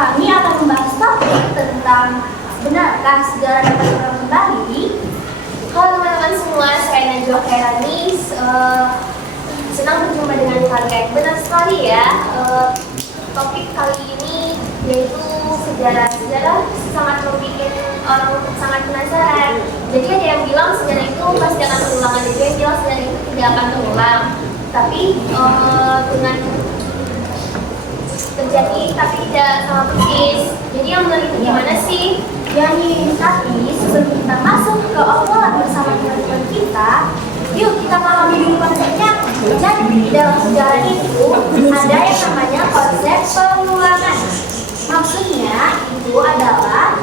kami akan membahas topik tentang benarkah sejarah dapat terulang kembali. Halo teman-teman semua, saya Najwa Khairanis. Senang berjumpa dengan kalian. Benar sekali ya, topik kali ini yaitu sejarah. Sejarah sangat membuat orang sangat penasaran. Jadi ada yang bilang sejarah itu pasti akan terulang, ada juga yang bilang sejarah itu tidak akan terulang. Tapi dengan terjadi tapi tidak sama persis. Jadi yang benar itu gimana sih? Tapi sebelum kita masuk ke obrolan bersama teman-teman kita, yuk kita pahami dulu konsepnya. Jadi dalam sejarah itu ada yang namanya konsep pengulangan. Maksudnya itu adalah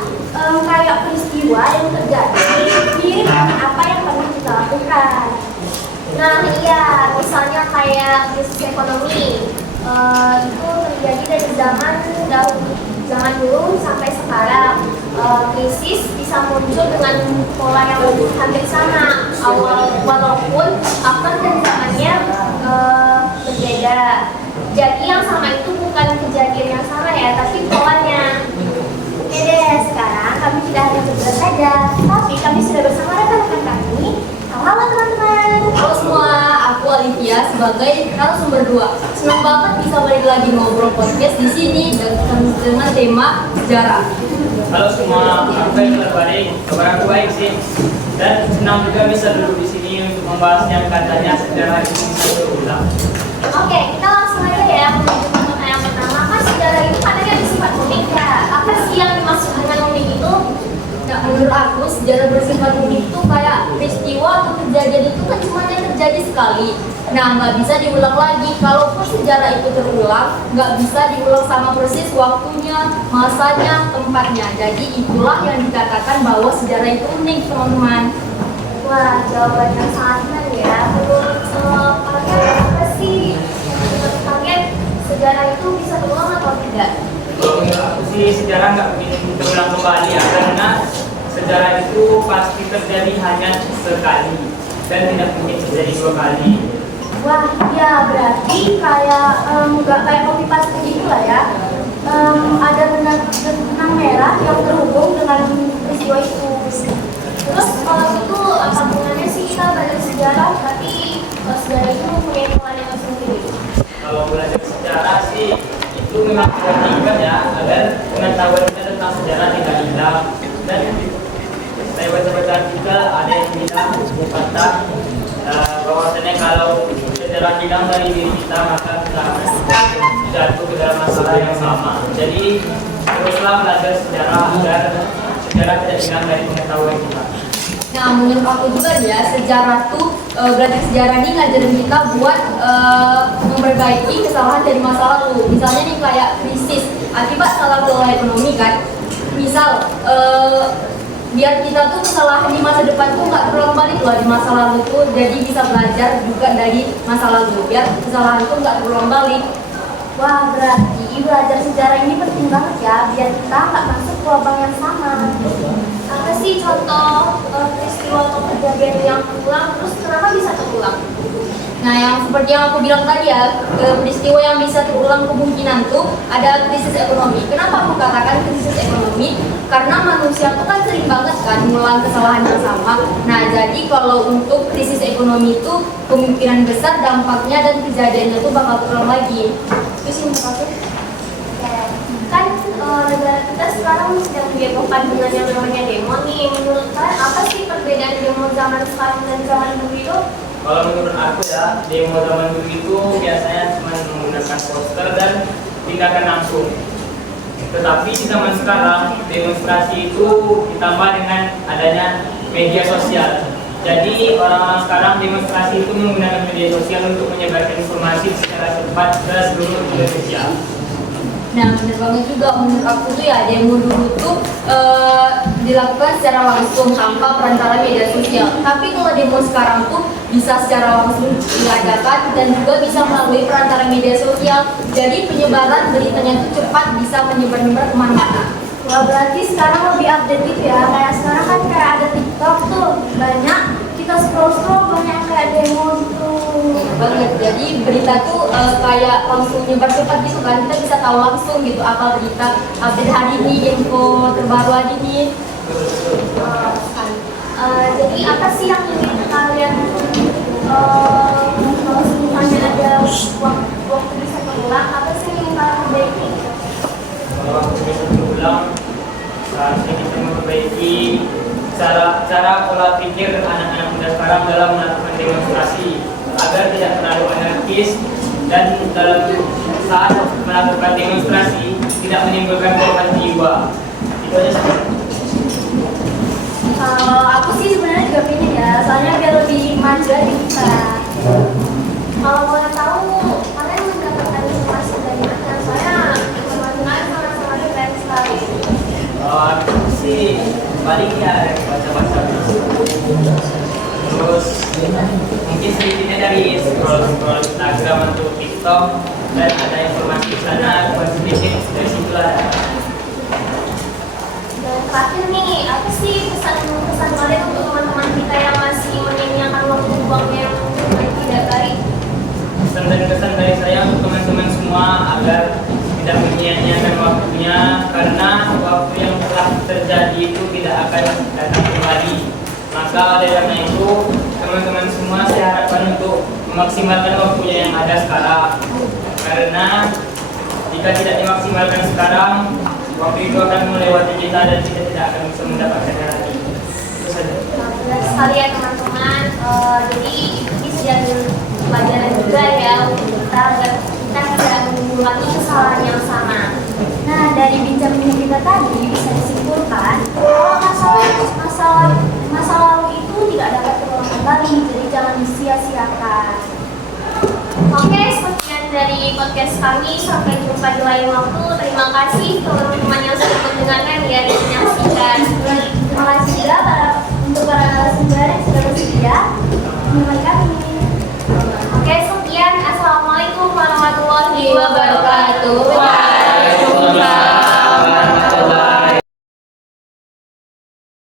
kayak peristiwa yang terjadi mirip dengan apa yang pernah kita lakukan. Nah iya, misalnya kayak krisis ekonomi itu terjadi dari zaman dulu sampai sekarang. Krisis bisa muncul dengan pola yang hampir sama, walaupun aktor dan zamannya berbeda. Jadi yang sama itu bukan kejadian yang sama ya, tapi polanya. Oke deh, sekarang kami tidak hanya berdua saja, tapi kami sudah bersama rekan-rekan kami. Halo teman-teman. Halo semua, aku Olivia sebagai narasumber 2. Senang banget bisa balik lagi ngobrol podcast di sini dengan tema sejarah. Halo semua, aku Iqbal Barik, kabar aku baik sih. Dan senang juga bisa duduk di sini untuk membahas yang katanya sejarah ini bisa berulang. Oke, kita langsung aja ya menuju ke tema yang pertama. Kan sejarah itu katanya bersifat unik ya. Apa sih yang dimaksud dengan unik itu? Nah, menurut aku sejarah bersifat unik itu kayak peristiwa atau kejadian itu kan cuma yang terjadi sekali. Nah, nggak bisa diulang lagi. Kalaupun sejarah itu terulang, nggak bisa diulang sama persis waktunya, masanya, tempatnya. Jadi itulah yang dikatakan bahwa sejarah itu unik, teman-teman. Wah, jawaban yang sangat benar ya. Menurut kalian apa sih? Menurut kalian sejarah itu bisa terulang atau tidak? Kalau menurut aku sih sejarah nggak mungkin berulang kembali ya, karena sejarah itu pasti terjadi hanya sekali dan tidak mungkin terjadi 2 kali. Wah, ya berarti kayak nggak kayak copy paste gitu lah ya. Ada benang merah yang terhubung dengan peristiwa itu. Terus kalau itu apa hubungannya sih kita belajar sejarah, tapi sejarah itu mempunyai nilai yang tersendiri? Kalau belajar sejarah sih itu memang penting ya, agar pengetahuan kita tentang sejarah tidak hilang. Dan saya baca-baca artikel ada yang bilang kata bahwasanya kalau sejarah hilang dari diri kita maka kita akan jatuh ke dalam masalah yang sama. Jadi teruslah belajar sejarah agar sejarah tidak hilang dari pengetahuan kita. Nah, menurut aku juga ya, sejarah tuh belajar sejarah ini ngajarin kita buat memperbaiki kesalahan dari masa lalu. Misalnya nih kayak krisis akibat salah kelola ekonomi kan. Misal biar kita tuh kesalahan di masa depan tuh nggak terulang balik loh di masa lalu tuh, jadi bisa belajar juga dari masa lalu biar kesalahan tuh nggak terulang balik. Wah, berarti belajar sejarah ini penting banget ya, biar kita nggak masuk ke lubang yang sama. Apa sih contoh peristiwa atau kejadian yang terulang, terus kenapa bisa terulang? Nah, yang seperti yang aku bilang tadi ya, peristiwa yang bisa terulang kemungkinan tuh ada krisis ekonomi. Kenapa aku katakan krisis ekonomi? Karena manusia tuh kan sering banget kan mengulang kesalahan yang sama. Nah, jadi kalau untuk krisis ekonomi itu kemungkinan besar dampaknya dan kejadiannya tuh bakal terulang lagi. Itu sih menurut aku. Kan negara kita sekarang sedang dihebohkan dengan yang namanya demo nih. Menurut kalian apa sih perbedaan demo zaman sekarang dan zaman dulu itu? Kalau menurut aku ya, demo zaman dulu itu biasanya cuma menggunakan poster dan tindakan langsung. Tetapi di zaman sekarang, demonstrasi itu ditambah dengan adanya media sosial. Jadi orang-orang sekarang demonstrasi itu menggunakan media sosial untuk menyebarkan informasi secara cepat ke seluruh Indonesia. Nah, benar banget juga menurut aku tuh ya, demo dulu tuh dilakukan secara langsung tanpa perantara media sosial. Tapi kalau demo sekarang tuh bisa secara langsung diadakan dan juga bisa melalui perantara media sosial. Jadi penyebaran beritanya tuh cepat bisa menyebar-nyebar kemana-mana. Wah, berarti sekarang lebih update gitu ya. Kayak sekarang kan kayak ada TikTok tuh banyak, kita scroll banyak kayak demo gitu. banget. Jadi berita tuh kayak langsung nyebar cepat gitu kan. Kita bisa tahu langsung gitu apa berita update hari ini, info terbaru hari ini. Jadi apa sih yang ingin kalian kalau misalnya ada waktu bisa terulang, apa sih yang ingin kalian perbaiki? Kalau waktu bisa berulang, saatnya kita memperbaiki cara pola pikir anak-anak muda sekarang dalam melakukan demonstrasi agar tidak terlalu anarkis dan dalam saat melakukan demonstrasi tidak menimbulkan korban jiwa. Itu aja sih. Aku sih sebenarnya juga pengen ya, soalnya biar lebih maju di kita. Kalau boleh tahu, kalian mendapatkan informasi dari mana? Soalnya informasi kalian sangat-sangat keren sekali. Aku sih paling ya baca-baca terus mungkin sedikitnya dari scroll Instagram atau TikTok dan ada informasi di sana sedikit dari situ ada. Dan terakhir nih, apa sih pesan kalian untuk teman-teman kita yang masih menyanyiakan waktu buangnya yang tidak baik? Pesan dan kesan dari saya untuk teman-teman semua agar tidak menyia-nyiakan waktunya karena waktu yang telah terjadi itu tidak akan datang kembali. Maka oleh karena itu teman-teman semua saya harapkan untuk memaksimalkan waktunya yang ada sekarang karena jika tidak dimaksimalkan sekarang waktu itu akan melewati kita dan kita tidak akan bisa mendapatkannya lagi. Itu saja. Benar sekali ya teman-teman. Jadi ini jadi pelajaran juga ya untuk kita agar kita tidak mengulangi kesalahan yang sama. Nah, dari bincang-bincang kita tadi bisa disimpulkan kalau masa lalu itu tidak dapat terulang kembali, jadi jangan disia-siakan. Oke, sekian dari podcast kami. Sampai jumpa di lain waktu. Terima kasih teman-teman yang sudah mendengarkan ya dan menyaksikan. Terima kasih juga untuk para narasumber yang sudah bersedia menemani kami. Oke, sekian. Assalamualaikum warahmatullahi wabarakatuh.